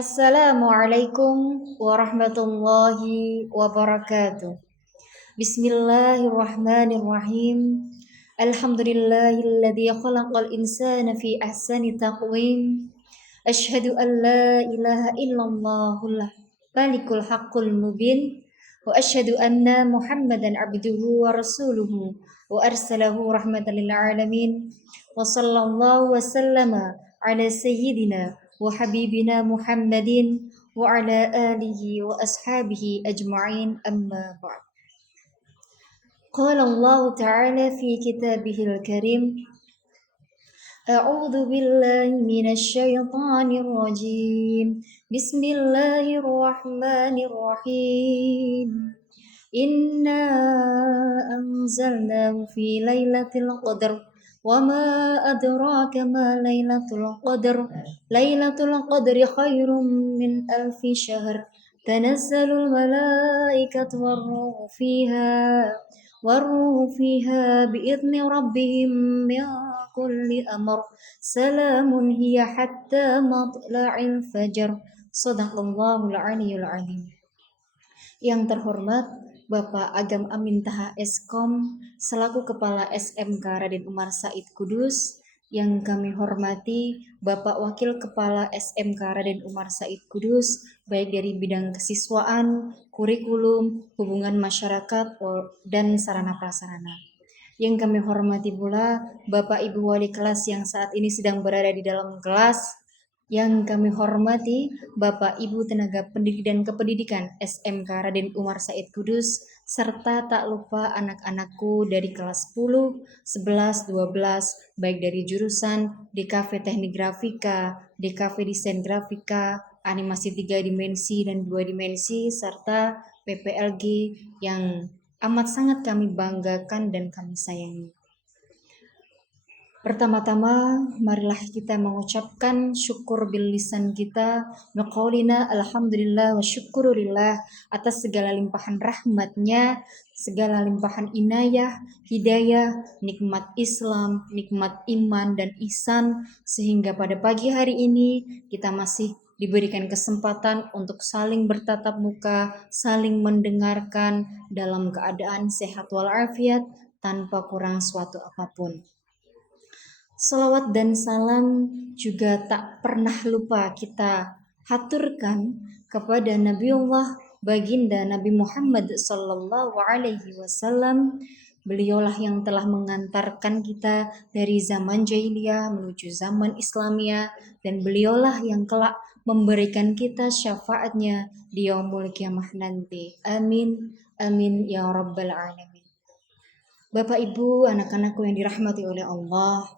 Assalamualaikum warahmatullahi wabarakatuh. Bismillahirrahmanirrahim. Alhamdulillahilladzi khalaqal insana fi ahsani taqwim. Asyhadu an la ilaha illallahul malikul haqqul mubin. Wa asyhadu anna Muhammadan abduhu wa rasuluhu wa arsalahu rahmatan lil alamin. Wa sallallahu wa sallama ala sayyidina wa habibina Muhammadin wa ala alihi wa ashabihi ajma'in amma ba'd. Qala Allah Ta'ala fi kitabihil karim A'udzu billahi minasy syaithanir rajim. Bismillahirrahmanirrahim. Inna anzalnahu fi lailatul qadar wa ma adraka ma lailatul qadar. Lailatul qadri khairum min alfi syahr. Tanazzalul malaikatu والروح فيها بإذن ربهم من كل أمر سلام هي حتى مطلع الفجر. Shadaqallahul Aliyyul Azim. Yang terhormat Bapak Agam Amin Taha Eskom selaku Kepala SMK Raden Umar Said Kudus, yang kami hormati Bapak Wakil Kepala SMK Raden Umar Said Kudus, baik dari bidang kesiswaan, kurikulum, hubungan masyarakat, dan sarana prasarana. Yang kami hormati pula Bapak Ibu Wali kelas yang saat ini sedang berada di dalam kelas. Yang kami hormati Bapak Ibu Tenaga Pendidik dan Kependidikan SMK Raden Umar Said Kudus, serta tak lupa anak-anakku dari kelas 10, 11, 12, baik dari jurusan DKV Teknik Grafika, DKV Desain Grafika, Animasi 3 dimensi dan 2 dimensi, serta PPLG yang amat sangat kami banggakan dan kami sayangi. Pertama-tama, marilah kita mengucapkan syukur bil lisan kita, naqaulina alhamdulillah wa syukurillah atas segala limpahan rahmatnya, segala limpahan inayah, hidayah, nikmat Islam, nikmat iman dan ihsan, sehingga pada pagi hari ini kita masih diberikan kesempatan untuk saling bertatap muka, saling mendengarkan dalam keadaan sehat walafiat tanpa kurang suatu apapun. Salawat dan salam juga tak pernah lupa kita haturkan kepada Nabiullah Baginda Nabi Muhammad sallallahu alaihi wasallam. Beliaulah yang telah mengantarkan kita dari zaman jahiliyah menuju zaman Islamiyah, dan beliaulah yang kelak memberikan kita syafaatnya di yaumul kiamah nanti. Amin, amin ya rabbal alamin. Bapak Ibu, anak-anakku yang dirahmati oleh Allah,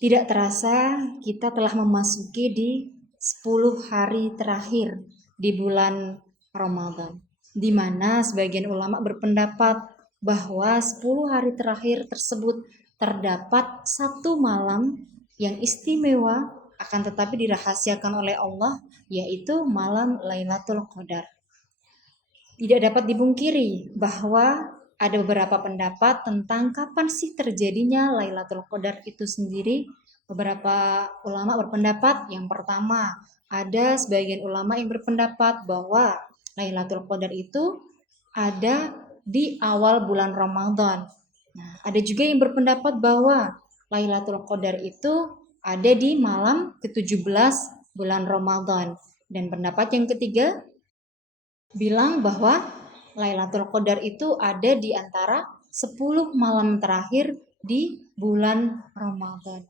tidak terasa kita telah memasuki di 10 hari terakhir di bulan Ramadan, di mana sebagian ulama berpendapat bahwa 10 hari terakhir tersebut terdapat satu malam yang istimewa, akan tetapi dirahasiakan oleh Allah, yaitu malam Lailatul Qadar. Tidak dapat dipungkiri bahwa ada beberapa pendapat tentang kapan sih terjadinya Lailatul Qadar itu sendiri. Beberapa ulama berpendapat, yang pertama, ada sebagian ulama yang berpendapat bahwa Lailatul Qadar itu ada di awal bulan Ramadan. Nah, ada juga yang berpendapat bahwa Lailatul Qadar itu ada di malam ke-17 bulan Ramadan. Dan pendapat yang ketiga bilang bahwa Lailatul Qadar itu ada di antara 10 malam terakhir di bulan Ramadan.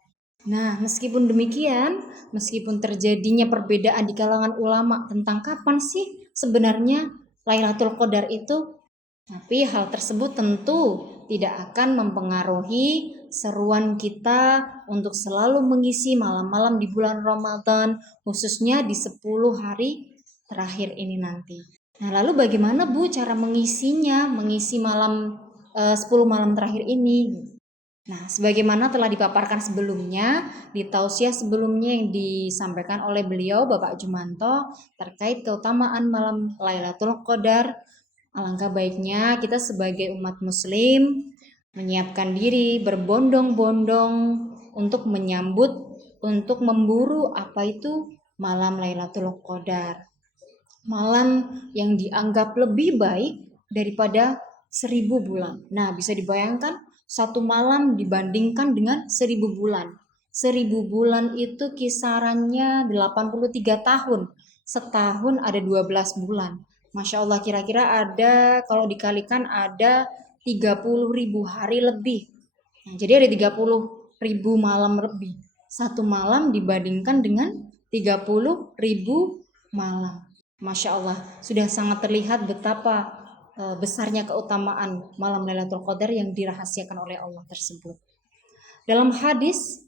Nah, meskipun demikian, meskipun terjadinya perbedaan di kalangan ulama tentang kapan sih sebenarnya Lailatul Qadar itu, tapi hal tersebut tentu tidak akan mempengaruhi seruan kita untuk selalu mengisi malam-malam di bulan Ramadan, khususnya di 10 hari terakhir ini nanti. Nah, lalu bagaimana Bu cara mengisinya, mengisi malam 10 malam terakhir ini? Nah, sebagaimana telah dipaparkan sebelumnya, di tausiah sebelumnya yang disampaikan oleh beliau Bapak Jumanto terkait keutamaan malam Lailatul Qadar, alangkah baiknya kita sebagai umat muslim menyiapkan diri berbondong-bondong untuk menyambut, untuk memburu apa itu malam Lailatul Qadar. Malam yang dianggap lebih baik daripada 1000 bulan. Nah, bisa dibayangkan satu malam dibandingkan dengan 1000 bulan. 1000 bulan itu kisarannya 83 tahun. Setahun ada 12 bulan. Masya Allah, kira-kira ada, kalau dikalikan ada 30.000 hari lebih. Nah, jadi ada 30.000 malam lebih. Satu malam dibandingkan dengan 30.000 malam. Masya Allah, sudah sangat terlihat betapa besarnya keutamaan malam Lailatul Qadar yang dirahasiakan oleh Allah tersebut. Dalam hadis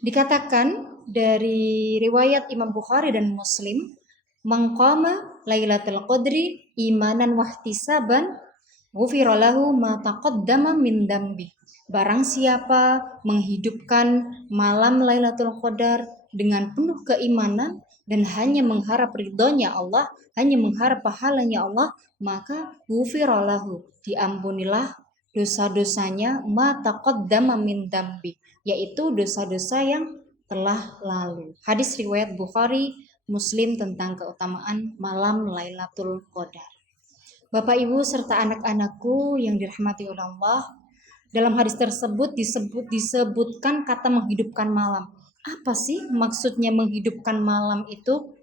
dikatakan dari riwayat Imam Bukhari dan Muslim, "Man Lailatul Qadri imanan wahtisaban, ghufira lahu ma taqaddama min dambi." Barang siapa menghidupkan malam Lailatul Qadar dengan penuh keimanan dan hanya mengharap ridhonya Allah, hanya mengharap pahalanya Allah, maka ghufira lahu, diampunilah dosa-dosanya ma taqaddama min dambi, yaitu dosa-dosa yang telah lalu. Hadis riwayat Bukhari, Muslim tentang keutamaan malam Lailatul Qadar. Bapak Ibu serta anak-anakku yang dirahmati oleh Allah, dalam hadis tersebut disebutkan kata menghidupkan malam. Apa sih maksudnya menghidupkan malam itu?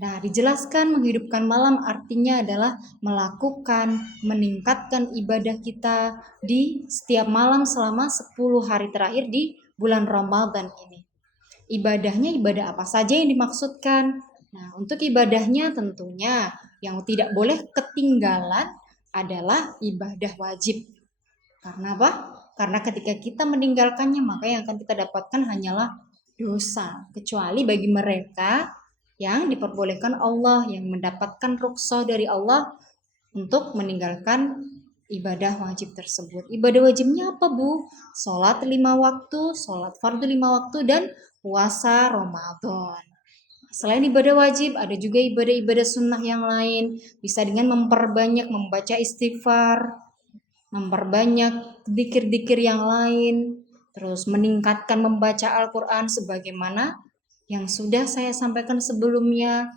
Nah, dijelaskan menghidupkan malam artinya adalah melakukan, meningkatkan ibadah kita di setiap malam selama 10 hari terakhir di bulan Ramadan ini. Ibadahnya ibadah apa saja yang dimaksudkan? Nah, untuk ibadahnya tentunya yang tidak boleh ketinggalan adalah ibadah wajib. Karena apa? Karena ketika kita meninggalkannya, maka yang akan kita dapatkan hanyalah dosa. Kecuali bagi mereka yang diperbolehkan Allah, yang mendapatkan rukhsah dari Allah untuk meninggalkan ibadah wajib tersebut. Ibadah wajibnya apa, Bu? Sholat 5 waktu, sholat fardu 5 waktu, dan puasa Ramadan. Selain ibadah wajib, ada juga ibadah-ibadah sunnah yang lain. Bisa dengan memperbanyak membaca istighfar, memperbanyak dzikir-dzikir yang lain, terus meningkatkan membaca Al-Quran sebagaimana yang sudah saya sampaikan sebelumnya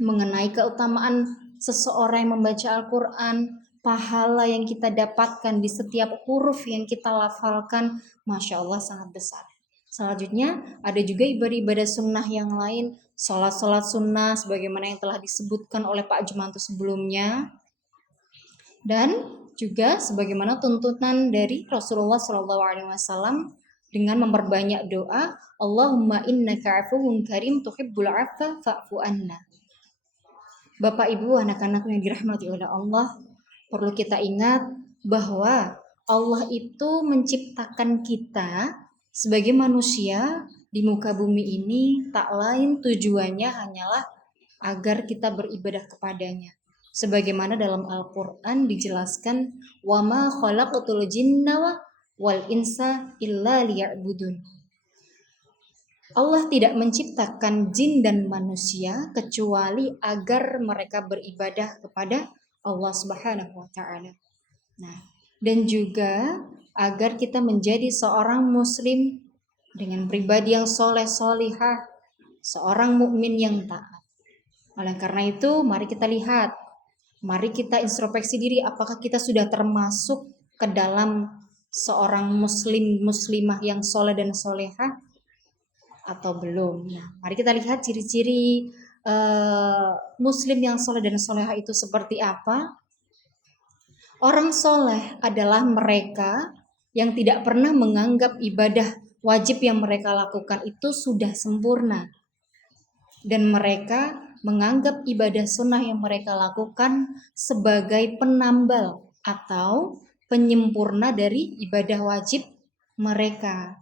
mengenai keutamaan seseorang yang membaca Al-Quran, pahala yang kita dapatkan di setiap huruf yang kita lafalkan, Masya Allah sangat besar. Selanjutnya ada juga ibadah-ibadah sunnah yang lain, sholat-sholat sunnah sebagaimana yang telah disebutkan oleh Pak Jumanto sebelumnya, dan juga sebagaimana tuntutan dari Rasulullah SAW dengan memperbanyak doa, Allahumma innaka afuwun karim tuhibbul afwa fa'fu anna. Bapak Ibu anak-anak yang dirahmati oleh Allah, perlu kita ingat bahwa Allah itu menciptakan kita sebagai manusia di muka bumi ini tak lain tujuannya hanyalah agar kita beribadah kepadanya. Sebagaimana dalam Al-Quran dijelaskan, wa ma khalaqatul jinna wal insa illa liya'budun. Allah tidak menciptakan jin dan manusia kecuali agar mereka beribadah kepada Allah Subhanahu wa taala. Nah, dan juga agar kita menjadi seorang muslim dengan pribadi yang soleh solihah, seorang mukmin yang taat. Oleh karena itu, mari kita lihat, mari kita introspeksi diri, apakah kita sudah termasuk ke dalam seorang muslim muslimah yang soleh dan solehah atau belum. Nah, mari kita lihat ciri-ciri muslim yang soleh dan solehah itu seperti apa. Orang soleh adalah mereka yang tidak pernah menganggap ibadah wajib yang mereka lakukan itu sudah sempurna, dan mereka menganggap ibadah sunnah yang mereka lakukan sebagai penambal atau penyempurna dari ibadah wajib mereka.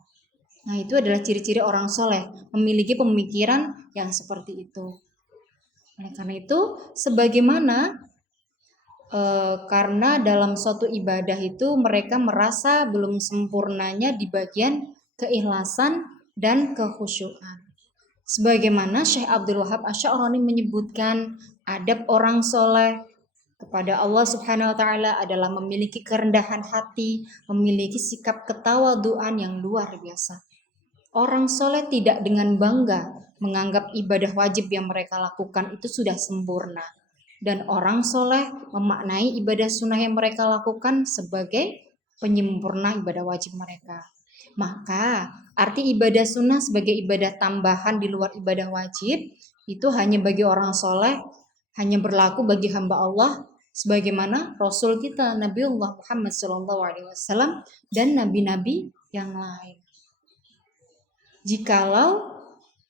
Nah, itu adalah ciri-ciri orang soleh, memiliki pemikiran yang seperti itu. Oleh karena itu, sebagaimana karena dalam suatu ibadah itu mereka merasa belum sempurnanya di bagian keikhlasan dan kekhusyukan. Sebagaimana Syekh Abdul Wahab Asy'arani menyebutkan, adab orang soleh kepada Allah Subhanahu wa taala adalah memiliki kerendahan hati, memiliki sikap ketawaduan yang luar biasa. Orang soleh tidak dengan bangga menganggap ibadah wajib yang mereka lakukan itu sudah sempurna. Dan orang soleh memaknai ibadah sunnah yang mereka lakukan sebagai penyempurna ibadah wajib mereka. Maka arti ibadah sunnah sebagai ibadah tambahan di luar ibadah wajib itu hanya bagi orang soleh, hanya berlaku bagi hamba Allah sebagaimana Rasul kita Nabiullah Muhammad SAW dan nabi-nabi yang lain. Jikalau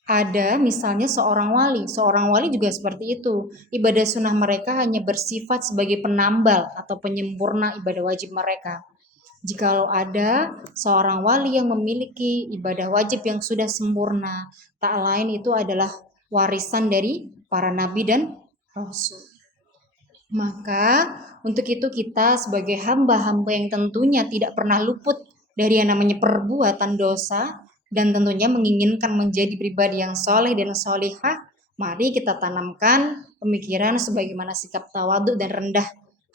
ada misalnya seorang wali juga seperti itu. Ibadah sunnah mereka hanya bersifat sebagai penambal atau penyempurna ibadah wajib mereka. Jikalau ada seorang wali yang memiliki ibadah wajib yang sudah sempurna, tak lain itu adalah warisan dari para nabi dan rasul. Maka untuk itu kita sebagai hamba-hamba yang tentunya tidak pernah luput dari yang namanya perbuatan dosa dan tentunya menginginkan menjadi pribadi yang soleh dan solihah, mari kita tanamkan pemikiran sebagaimana sikap tawadhu dan rendah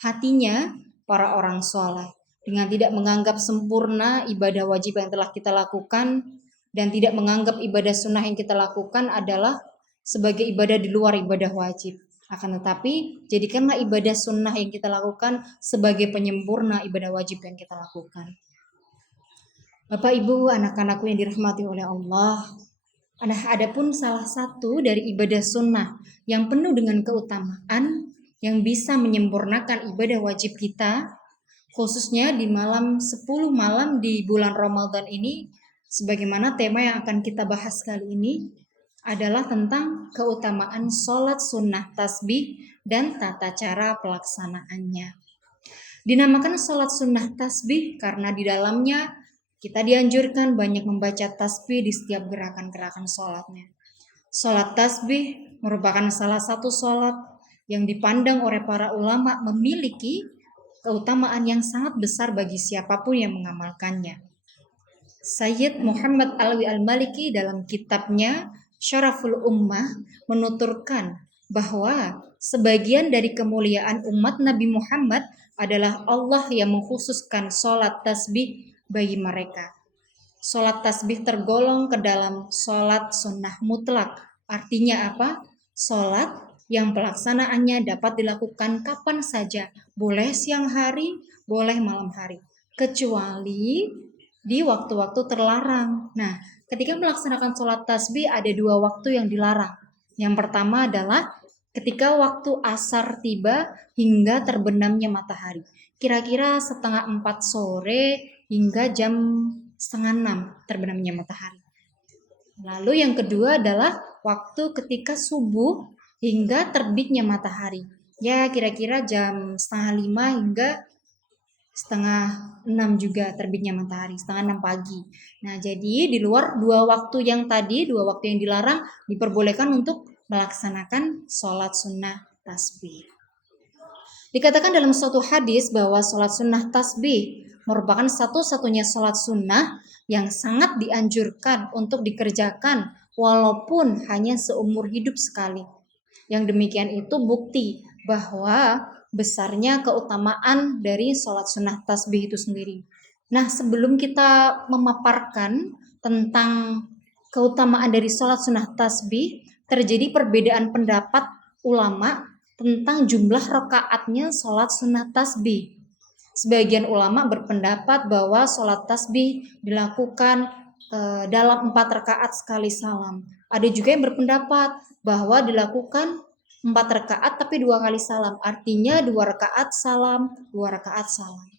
hatinya para orang soleh dengan tidak menganggap sempurna ibadah wajib yang telah kita lakukan dan tidak menganggap ibadah sunnah yang kita lakukan adalah sebagai ibadah di luar ibadah wajib. Akan tetapi jadikanlah ibadah sunnah yang kita lakukan sebagai penyempurna ibadah wajib yang kita lakukan. Bapak Ibu, anak-anakku yang dirahmati oleh Allah, ada pun salah satu dari ibadah sunnah yang penuh dengan keutamaan yang bisa menyempurnakan ibadah wajib kita, khususnya di malam 10 malam di bulan Ramadan ini, sebagaimana tema yang akan kita bahas kali ini adalah tentang keutamaan sholat sunnah tasbih dan tata cara pelaksanaannya. Dinamakan sholat sunnah tasbih karena di dalamnya kita dianjurkan banyak membaca tasbih di setiap gerakan-gerakan sholatnya. Sholat tasbih merupakan salah satu sholat yang dipandang oleh para ulama memiliki keutamaan yang sangat besar bagi siapapun yang mengamalkannya. Sayyid Muhammad Alwi Al-Maliki dalam kitabnya Syaraful Ummah menuturkan bahwa sebagian dari kemuliaan umat Nabi Muhammad adalah Allah yang mengkhususkan sholat tasbih bagi mereka. Sholat tasbih tergolong ke dalam sholat sunnah mutlak. Artinya apa? Sholat yang pelaksanaannya dapat dilakukan kapan saja. Boleh siang hari, boleh malam hari. Kecuali di waktu-waktu terlarang. Nah, ketika melaksanakan sholat tasbih ada 2 waktu yang dilarang. Yang pertama adalah ketika waktu asar tiba hingga terbenamnya matahari. Kira-kira setengah 4 sore hingga jam setengah 6 terbenamnya matahari. Lalu yang kedua adalah waktu ketika subuh hingga terbitnya matahari. Ya kira-kira jam setengah 5 hingga setengah 6 juga terbitnya matahari, setengah 6 pagi. Nah jadi di luar 2 waktu yang tadi, 2 waktu yang dilarang diperbolehkan untuk melaksanakan sholat sunnah tasbih. Dikatakan dalam suatu hadis bahwa sholat sunnah tasbih merupakan satu-satunya sholat sunnah yang sangat dianjurkan untuk dikerjakan walaupun hanya seumur hidup sekali. Yang demikian itu bukti bahwa besarnya keutamaan dari sholat sunnah tasbih itu sendiri. Nah sebelum kita memaparkan tentang keutamaan dari sholat sunnah tasbih, terjadi perbedaan pendapat ulama tentang jumlah rakaatnya sholat sunnah tasbih. Sebagian ulama berpendapat bahwa sholat tasbih dilakukan dalam 4 rakaat sekali salam. Ada juga yang berpendapat bahwa dilakukan 4 rakaat tapi 2 kali salam. Artinya 2 rakaat salam, 2 rakaat salam.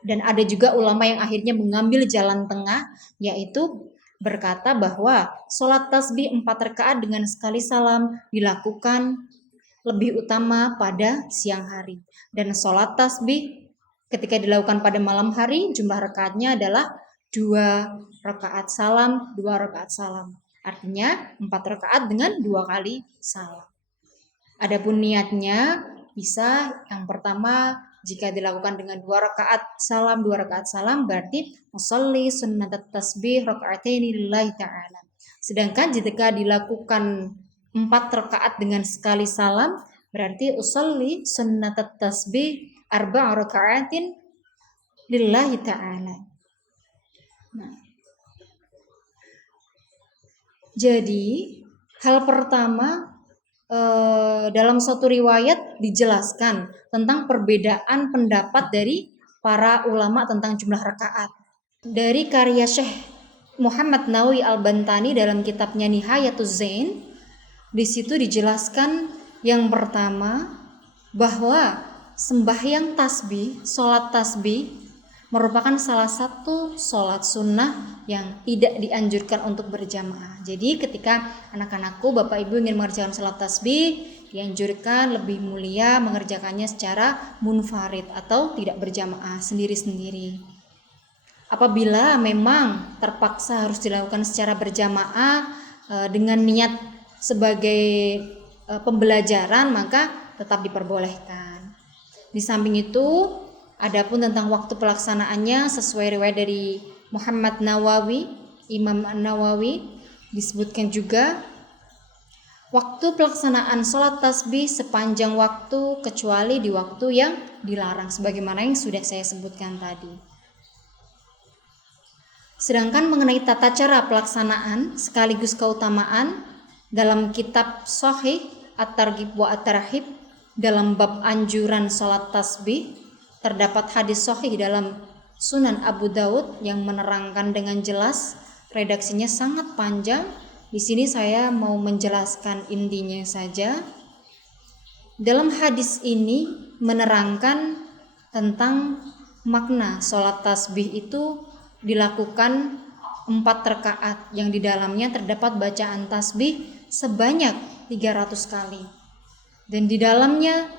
Dan ada juga ulama yang akhirnya mengambil jalan tengah, yaitu berkata bahwa sholat tasbih 4 rakaat dengan sekali salam dilakukan lebih utama pada siang hari. Dan sholat tasbih ketika dilakukan pada malam hari jumlah rakaatnya adalah 2 rakaat salam, 2 rakaat salam. Artinya 4 rakaat dengan 2 kali salam. Adapun niatnya bisa yang pertama jika dilakukan dengan 2 rakaat salam, 2 rakaat salam berarti usolli sunnat tasbih raka'ataini lillahi ta'ala. Sedangkan jika dilakukan 4 rakaat dengan sekali salam berarti usolli sunnat tasbih arba'a raka'atin lillahi ta'ala. Nah, Jadi hal pertama, dalam suatu riwayat dijelaskan tentang perbedaan pendapat dari para ulama tentang jumlah rakaat. Dari karya Syekh Muhammad Nawawi Al-Bantani dalam kitabnya Nihayatuz Zain, di situ dijelaskan yang pertama bahwa sembahyang tasbih, sholat tasbih merupakan salah satu sholat sunnah yang tidak dianjurkan untuk berjamaah. Jadi ketika anak-anakku, bapak ibu ingin mengerjakan sholat tasbih, dianjurkan lebih mulia mengerjakannya secara munfarid atau tidak berjamaah, sendiri-sendiri. Apabila memang terpaksa harus dilakukan secara berjamaah dengan niat sebagai pembelajaran, maka tetap diperbolehkan. Di samping itu, adapun tentang waktu pelaksanaannya sesuai riwayat dari Muhammad Nawawi, Imam Nawawi, disebutkan juga waktu pelaksanaan sholat tasbih sepanjang waktu kecuali di waktu yang dilarang, sebagaimana yang sudah saya sebutkan tadi. Sedangkan mengenai tata cara pelaksanaan sekaligus keutamaan, dalam kitab Shahih At-Targhib wa At-Tarhib dalam bab anjuran sholat tasbih terdapat hadis sahih dalam Sunan Abu Daud yang menerangkan dengan jelas. Redaksinya sangat panjang. Di sini saya mau menjelaskan intinya saja. Dalam hadis ini menerangkan tentang makna sholat tasbih itu dilakukan 4 rakaat yang di dalamnya terdapat bacaan tasbih sebanyak 300 kali. Dan di dalamnya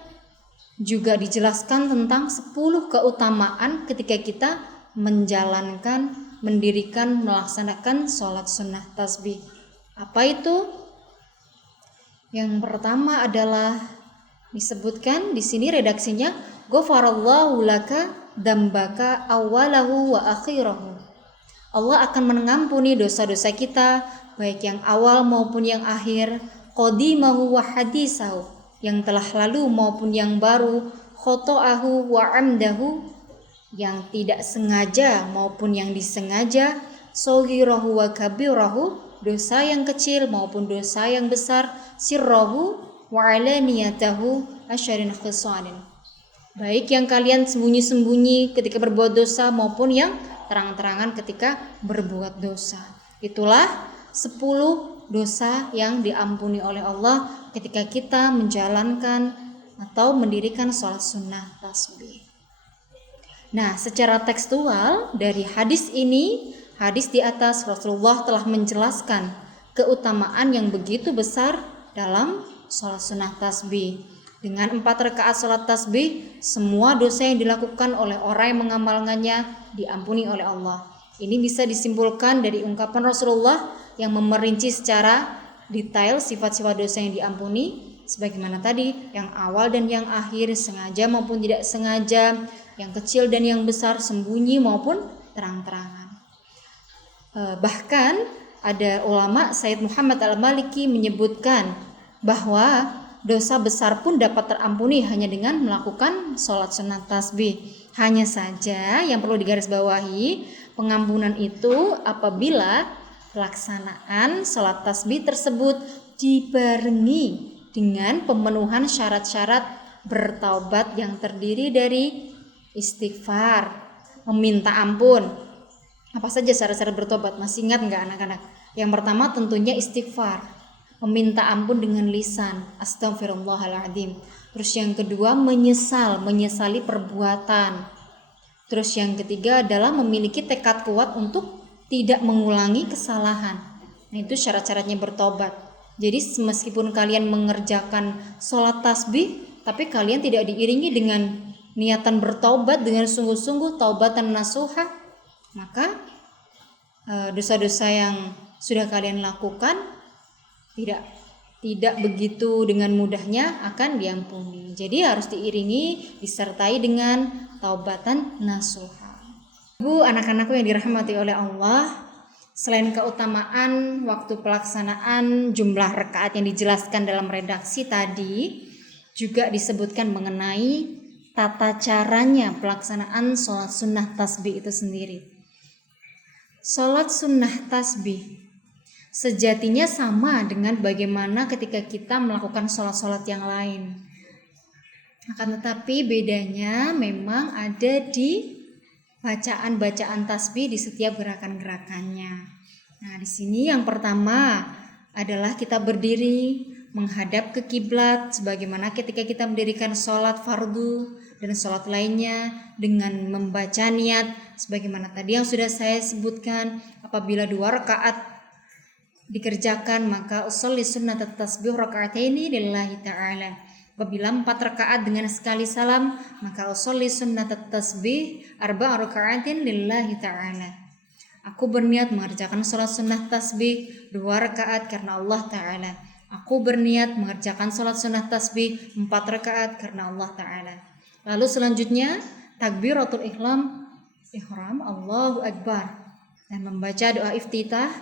juga dijelaskan tentang 10 keutamaan ketika kita menjalankan, mendirikan, melaksanakan sholat sunnah tasbih. Apa itu? Yang pertama adalah disebutkan di sini redaksinya, ghafarallahu laka dambaka awalahu wa akhirahu. Allah akan mengampuni dosa-dosa kita, baik yang awal maupun yang akhir, qadimahu wa hadisahu, yang telah lalu maupun yang baru, khoto'ahu wa amdahu, yang tidak sengaja maupun yang disengaja, soghirahu wa kabirahu, dosa yang kecil maupun dosa yang besar, sirrahu wa alaniyatahu asyarin khisalin, baik yang kalian sembunyi-sembunyi ketika berbuat dosa maupun yang terang-terangan ketika berbuat dosa. Itulah 10 dosa yang diampuni oleh Allah ketika kita menjalankan atau mendirikan sholat sunnah tasbih. Nah, secara tekstual dari hadis ini, hadis di atas, Rasulullah telah menjelaskan keutamaan yang begitu besar dalam sholat sunnah tasbih. Dengan 4 rakaat sholat tasbih, semua dosa yang dilakukan oleh orang yang mengamalkannya diampuni oleh Allah. Ini bisa disimpulkan dari ungkapan Rasulullah yang memerinci secara detail sifat-sifat dosa yang diampuni, sebagaimana tadi, yang awal dan yang akhir, sengaja maupun tidak sengaja, yang kecil dan yang besar, sembunyi maupun terang-terangan. Bahkan ada ulama, Sayyid Muhammad Al-Maliki, menyebutkan bahwa dosa besar pun dapat terampuni hanya dengan melakukan sholat sunnah tasbih. Hanya saja yang perlu digarisbawahi, pengampunan itu apabila pelaksanaan sholat tasbih tersebut dibarengi dengan pemenuhan syarat-syarat bertaubat yang terdiri dari istighfar, meminta ampun. Apa saja syarat-syarat bertobat? Masih ingat nggak anak-anak? Yang pertama tentunya istighfar, meminta ampun dengan lisan, astagfirullahaladzim. Terus yang kedua menyesali perbuatan. Terus yang ketiga adalah memiliki tekad kuat untuk tidak mengulangi kesalahan. Nah, itu syarat-syaratnya bertobat. Jadi meskipun kalian mengerjakan sholat tasbih, tapi kalian tidak diiringi dengan niatan bertobat dengan sungguh-sungguh, taubatan nasuha, maka dosa-dosa yang sudah kalian lakukan tidak begitu dengan mudahnya akan diampuni. Jadi harus diiringi, disertai dengan taubatan nasuha. Bu, anak-anakku yang dirahmati oleh Allah, selain keutamaan waktu pelaksanaan jumlah rakaat yang dijelaskan dalam redaksi tadi, juga disebutkan mengenai tata caranya pelaksanaan sholat sunnah tasbih itu sendiri. Sholat sunnah tasbih sejatinya sama dengan bagaimana ketika kita melakukan sholat-sholat yang lain. Akan tetapi bedanya memang ada di bacaan-bacaan tasbih di setiap gerakan-gerakannya. Nah, di sini yang pertama adalah kita berdiri menghadap ke kiblat, sebagaimana ketika kita mendirikan sholat fardu dan sholat lainnya dengan membaca niat, sebagaimana tadi yang sudah saya sebutkan. Apabila 2 rakaat dikerjakan, maka usolli sunnat tasbih raka'ataini lillahi ta'ala. Apabila 4 rakaat dengan sekali salam, maka usolli sunnat tasbih arba'a raka'atin lillahi ta'ala. Aku berniat mengerjakan sholat sunnah tasbih 2 rakaat karena Allah Ta'ala. Aku berniat mengerjakan sholat sunnah tasbih 4 rakaat karena Allah Ta'ala. Lalu selanjutnya takbiratul ihram, Allahu Akbar, dan membaca doa iftitah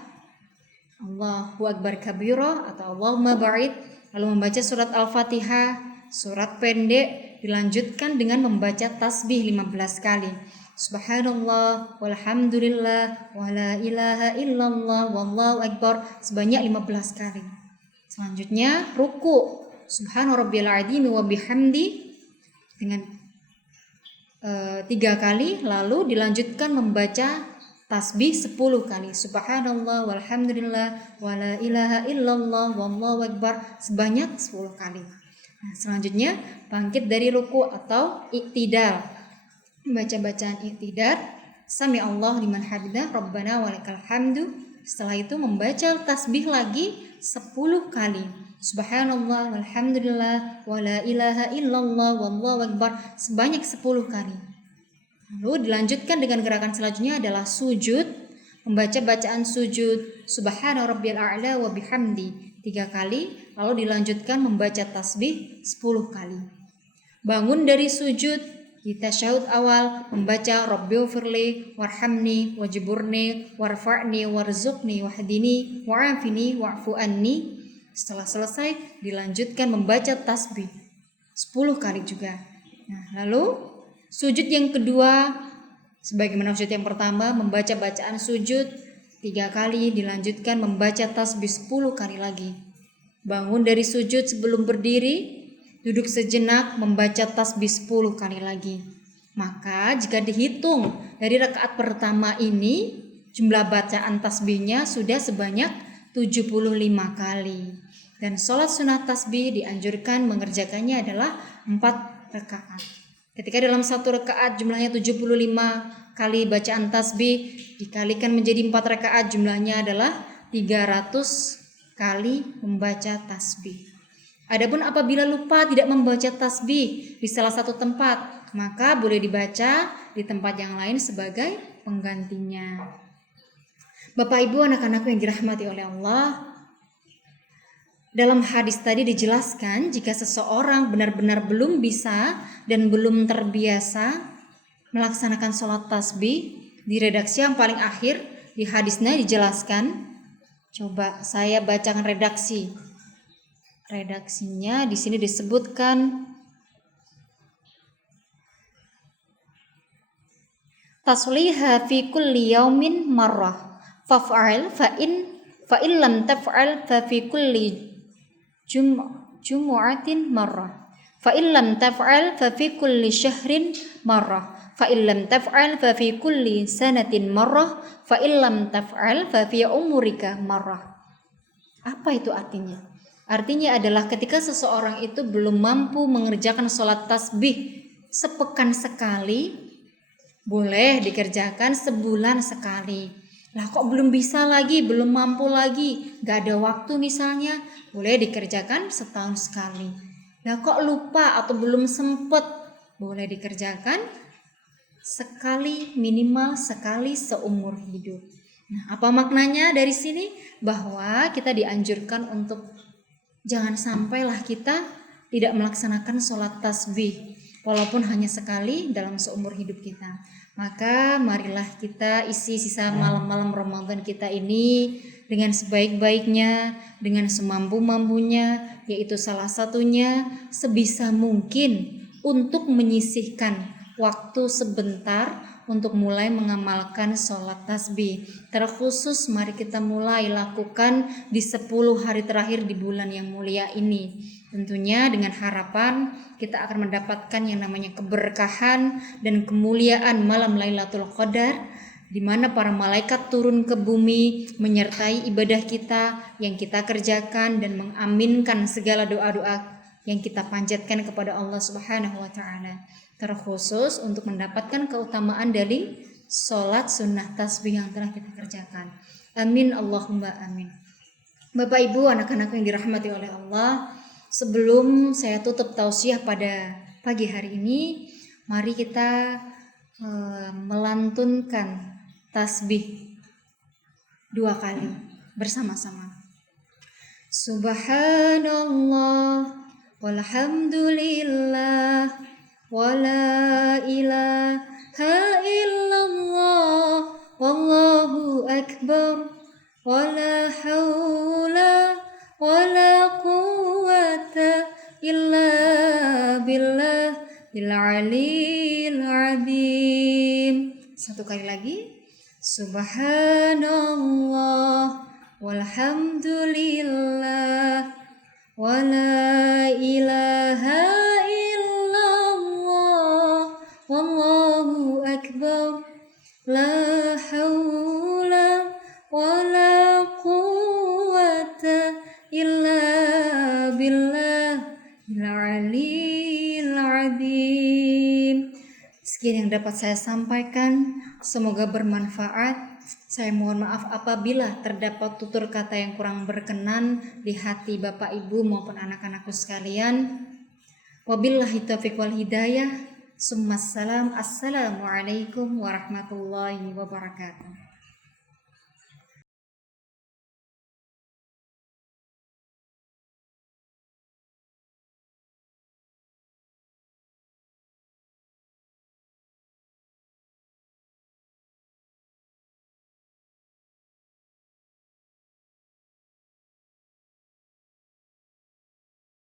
Allahu Akbar kabira atau Allahumma ba'id, lalu membaca surat Al-Fatihah, surat pendek, dilanjutkan dengan membaca tasbih 15 kali. Subhanallah walhamdulillah wala ilaha illallah wallahu akbar sebanyak 15 kali. Selanjutnya ruku, subhana rabbiyal azim wa bihamdi dengan 3 kali, lalu dilanjutkan membaca tasbih 10 kali. Subhanallah walhamdulillah wala ilaha illallah wallahu akbar sebanyak 10 kali. Nah, selanjutnya bangkit dari ruku atau iktidal. Membaca bacaan iktidar, sami Allah liman hamidah, rabbana walakal hamdu. Setelah itu membaca tasbih lagi 10 kali. Subhanallah walhamdulillah wala ilaha illallah wallahu akbar sebanyak 10 kali. Lalu dilanjutkan dengan gerakan selanjutnya adalah sujud, membaca bacaan sujud subhana rabbiyal a'la wa bihamdi 3 kali, lalu dilanjutkan membaca tasbih 10 kali. Bangun dari sujud, di tasyahud awal membaca Rabbighfirli warhamni wajburni warfa'ni warzuqni wahdini wa'afini wa'fu anni. Setelah selesai dilanjutkan membaca tasbih 10 kali juga. Nah, lalu sujud yang kedua, sebagaimana sujud yang pertama, membaca bacaan sujud 3 kali, dilanjutkan membaca tasbih 10 kali lagi. Bangun dari sujud sebelum berdiri, duduk sejenak membaca tasbih 10 kali lagi. Maka jika dihitung dari rakaat pertama ini, jumlah bacaan tasbihnya sudah sebanyak 75 kali. Dan sholat sunat tasbih dianjurkan mengerjakannya adalah 4 rakaat. Ketika dalam 1 rakaat jumlahnya 75 kali bacaan tasbih, dikalikan menjadi 4 rakaat jumlahnya adalah 300 kali membaca tasbih. Adapun apabila lupa tidak membaca tasbih di salah satu tempat, maka boleh dibaca di tempat yang lain sebagai penggantinya. Bapak Ibu anak-anakku yang dirahmati oleh Allah, dalam hadis tadi dijelaskan jika seseorang benar-benar belum bisa dan belum terbiasa melaksanakan sholat tasbih, di redaksi yang paling akhir di hadisnya dijelaskan. Coba saya bacakan redaksinya. Di sini disebutkan tasliha fi kulli yaumin marrah faf'al fa in lam taf'al fa fi kulli jumu'atin marrah fa in lam taf'al fa fi kulli syahrin marrah fa in lam taf'al fa fi kulli sanatin marrah fa in lam taf'al fa fi umurika marrah. Apa itu artinya? Artinya adalah ketika seseorang itu belum mampu mengerjakan sholat tasbih sepekan sekali, boleh dikerjakan sebulan sekali. Lah kok belum bisa lagi, belum mampu lagi, gak ada waktu misalnya, boleh dikerjakan setahun sekali. Lah kok lupa atau belum sempet, boleh dikerjakan sekali, minimal sekali seumur hidup. Nah, apa maknanya dari sini? Bahwa kita dianjurkan untuk jangan sampailah kita tidak melaksanakan sholat tasbih walaupun hanya sekali dalam seumur hidup kita. Maka marilah kita isi sisa malam-malam Ramadan kita ini dengan sebaik-baiknya, dengan semampu-mampunya, yaitu salah satunya sebisa mungkin untuk menyisihkan waktu sebentar untuk mulai mengamalkan sholat tasbih. Terkhusus mari kita mulai lakukan di 10 hari terakhir di bulan yang mulia ini. Tentunya dengan harapan kita akan mendapatkan yang namanya keberkahan dan kemuliaan malam Lailatul Qadar, di mana para malaikat turun ke bumi menyertai ibadah kita yang kita kerjakan dan mengaminkan segala doa-doa yang kita panjatkan kepada Allah Subhanahu wa taala. Terkhusus untuk mendapatkan keutamaan dari sholat sunnah tasbih yang telah kita kerjakan. Amin Allahumma amin. Bapak Ibu, anak-anak yang dirahmati oleh Allah, sebelum saya tutup tausiah pada pagi hari ini, mari kita melantunkan tasbih 2 kali bersama-sama. Subhanallah walhamdulillah wala ilaha illallah wallahu akbar wala haula wala quwwata illa billahil aliyil azim. Satu kali lagi. Subhanallah walhamdulillah wala ilaha illallah wallahu akbar la haula wala quwwata illa billahil aliyil azim. Sekian yang dapat saya sampaikan, semoga bermanfaat. Saya mohon maaf apabila terdapat tutur kata yang kurang berkenan di hati Bapak Ibu maupun anak-anakku sekalian. Wabillahi taufiq wal hidayah. Assalamualaikum warahmatullahi wabarakatuh.